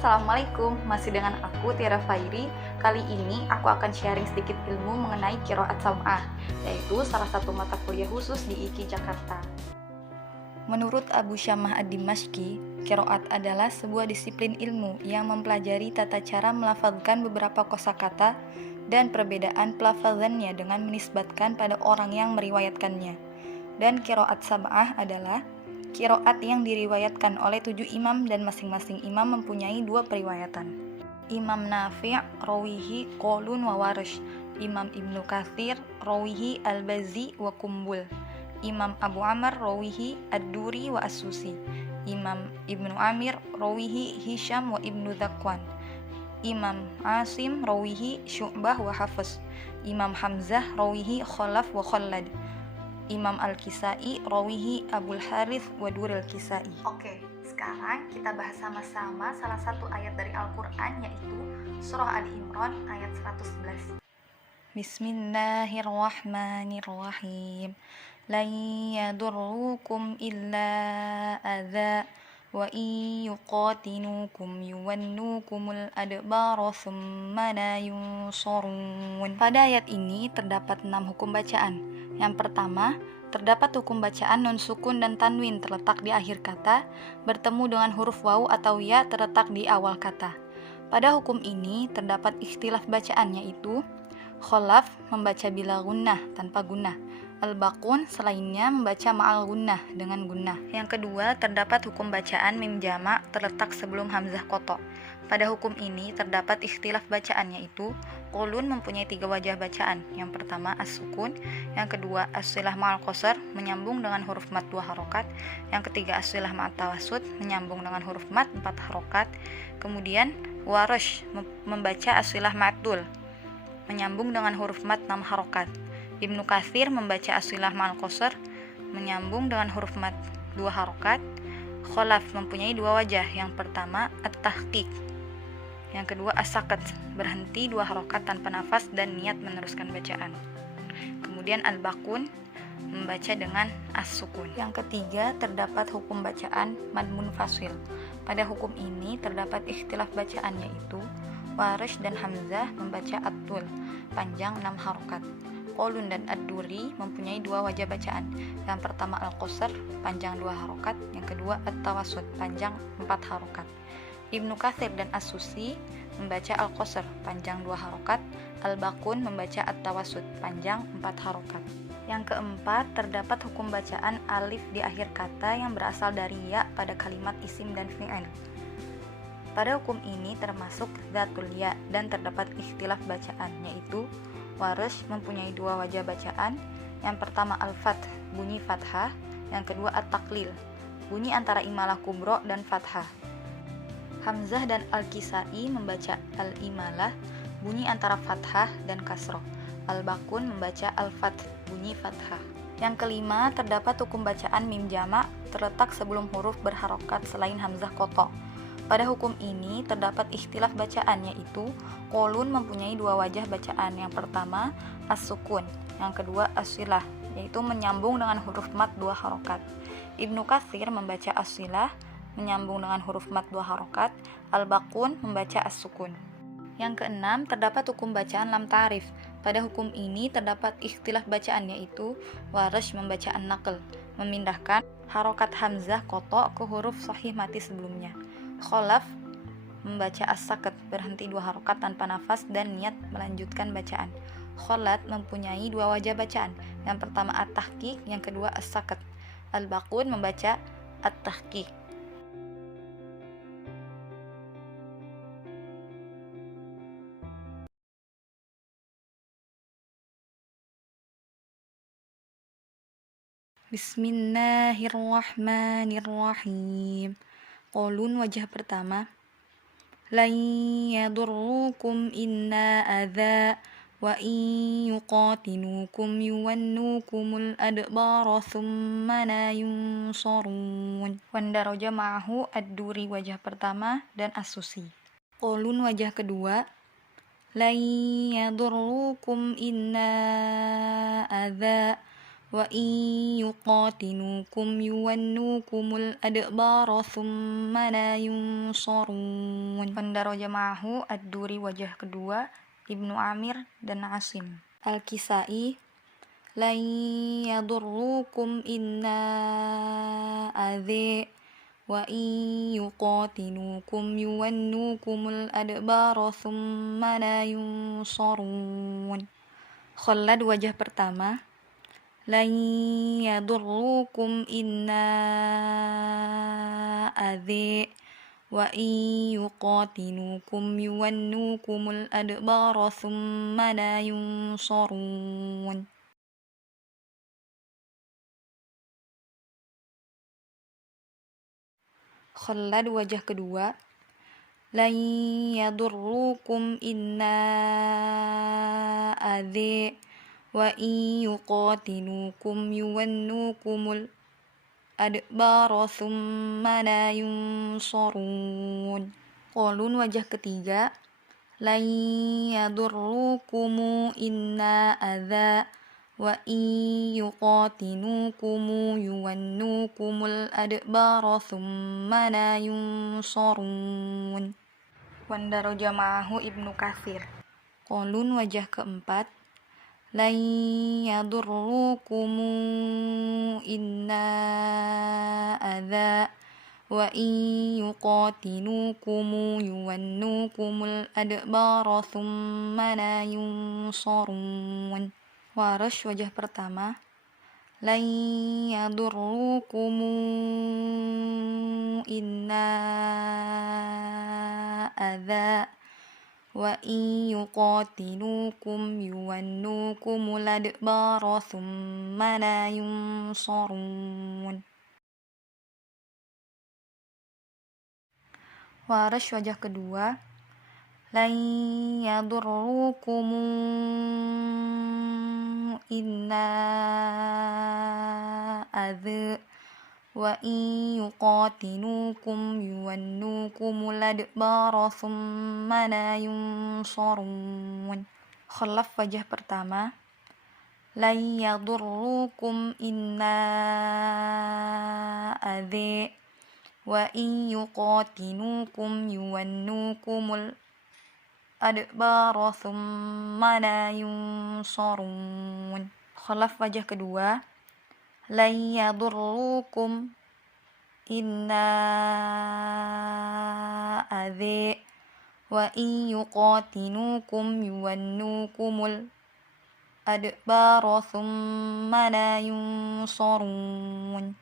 Assalamualaikum, masih dengan aku Tiara Fairi. Kali ini aku akan sharing sedikit ilmu mengenai qiraat sam'ah, yaitu salah satu mata kuliah khusus di IKI Jakarta. Menurut Abu Syamah ad-Dimashqi, qiraat adalah sebuah disiplin ilmu yang mempelajari tata cara melafazkan beberapa kosakata dan perbedaan pelafazannya dengan menisbatkan pada orang yang meriwayatkannya. Dan qiraat sam'ah adalah qiraat yang diriwayatkan oleh 7 imam dan masing-masing imam mempunyai 2 periwayatan. Imam Nafi' rawihi Qalun wa Warsh, Imam Ibnu Katsir rawihi Al-Bazzi wa Kumbul, Imam Abu Amr rawihi Ad-Duri wa As-Susi, Imam Ibnu Amir rawihi Hisham wa Ibnu Dzakwan, Imam Asim rawihi Syu'bah wa Hafs, Imam Hamzah rawihi Khalaf wa Khallad, Imam Al-Kisai rawihi Abul Harith wa Duril Kisai. Oke, sekarang kita bahas sama-sama salah satu ayat dari Al-Quran, yaitu Surah Ali Imran ayat 111. Bismillahirrahmanirrahim. Lan yadurrukum illa adza wa in yuqatinukum yuwannukumul adbara thumma la yunsarun. Pada ayat ini terdapat 6 hukum bacaan. Yang pertama, terdapat hukum bacaan nun sukun dan tanwin terletak di akhir kata, bertemu dengan huruf waw atau ya terletak di awal kata. Pada hukum ini terdapat ikhtilaf bacaan, yaitu Khalaf membaca bila gunnah tanpa gunnah, Al-Baqun selainnya membaca ma'al gunnah dengan gunnah. Yang kedua, terdapat hukum bacaan mim jamak terletak sebelum hamzah koto. Pada hukum ini terdapat ikhtilaf bacaan, yaitu Qulun mempunyai 3 wajah bacaan. Yang pertama as-sukun, yang kedua as-silah ma'al qasar menyambung dengan huruf mat 2 harokat, yang ketiga as-silah ma'at tawassut menyambung dengan huruf mat 4 harokat. Kemudian Warsh membaca as-silah ma'atul menyambung dengan huruf mat 6 harokat. Ibnu Katsir membaca as-silah ma'al qasar menyambung dengan huruf mat 2 harokat. Khalaf mempunyai 2 wajah, yang pertama at-tahqiq, yang kedua as-sakat, berhenti 2 harokat tanpa nafas dan niat meneruskan bacaan. Kemudian Al-Baqun membaca dengan as-sukun. Yang ketiga, terdapat hukum bacaan mad munfasil. Pada hukum ini terdapat ikhtilaf bacaan, yaitu Warsh dan Hamzah membaca at-tul panjang 6 harokat. Qalun dan Ad-Duri mempunyai 2 wajah bacaan. Yang pertama al-qasar panjang 2 harokat, yang kedua at-tawassut panjang 4 harokat. Ibnu Katsir dan As-Susi membaca al-qasar panjang 2 harokat, Al-Baqun membaca at-tawassut panjang 4 harokat. Yang keempat, terdapat hukum bacaan alif di akhir kata yang berasal dari ya pada kalimat isim dan fi'il. Pada hukum ini termasuk zatul ya dan terdapat ikhtilaf bacaan, yaitu Warsh mempunyai 2 wajah bacaan. Yang pertama al-fath bunyi fathah, yang kedua at-taqlil bunyi antara imalah kubro dan fathah. Hamzah dan Al-Kisai membaca al-imalah bunyi antara fathah dan kasroh. Al-Baqun membaca al-fath bunyi fathah. Yang kelima, terdapat hukum bacaan mim jamak terletak sebelum huruf berharokat selain hamzah koto. Pada hukum ini terdapat ikhtilaf bacaan, yaitu Qulun mempunyai 2 wajah bacaan. Yang pertama as-sukun, yang kedua as-silah, yaitu menyambung dengan huruf mat 2 harokat. Ibnu Katsir membaca as-silah menyambung dengan huruf mat 2 harokat. Al-Baqun membaca as-sukun. Yang keenam, terdapat hukum bacaan lam ta'rif. Pada hukum ini terdapat ikhtilaf bacaan, yaitu Warsh membaca an-naql memindahkan harokat hamzah koto ke huruf sahih mati sebelumnya. Khalaf membaca as-sakat berhenti 2 harokat tanpa nafas dan niat melanjutkan bacaan. Khalad mempunyai 2 wajah bacaan. Yang pertama at-tahqiq, yang kedua as-sakat. Al-Baqun membaca at-tahqiq. Bismillahirrahmanirrahim. Qulun wajah pertama. Lan yadurrukum inna adza wa in yuqatinukum yuwannukumul adbara thumma la yunsarun. Wandaraja ma'ahu Ad-Duri wajah pertama dan As-Susi. Qulun wajah kedua. Lan yadurrukum inna adza وإن يقاتلوكم يولوكم الأدبار ثم لا ينصرون. Pendaroja ma'ahu Ad-Duri wajah kedua, Ibnu Amir dan Asim. Al-Kisai lan yadurrukum inna adhi wa in yuqatilukum yuwannukumul adbara thumma la yunsarun. Khalad wajah pertama lan yadurrukum inna adhi wa in yuqatilukum yuwannukumul adbara thumma la yunsarun. Khalad wajah kedua lan yadurrukum inna adhi wa in yuqatilukum yuwannukumul adbara thumma la yunsarun. Qalun wajah ketiga lan yadurrukum inna adha wa in yuqatilukum yuwannukumul adbara thumma la yunsarun. Wandaroja ma'ahu Ibnu Katsir. Qalun wajah keempat lan yadurrukum inna adha wa in yuqatilukum yuwannukumul adbara thumma la yunsarun. Warash wajah pertama lan yadurrukum inna adha wa in yuqatilukum yuwannukumul adbara thumma la yunsarun. Warash wajah kedua lan yadurrukum inna adha wa in yuqatilukum yuwannukumul adbara thumma la yunsarun. Khalaf wajah pertama lan yadurrukum inna adha wa in yuqatilukum yuwannukumul adbara thumma la yunsarun. Khalaf wajah kedua lan yadurrukum inna adhi wa in yuqatilukum yuwannukumul adbara thumma la yunsarun.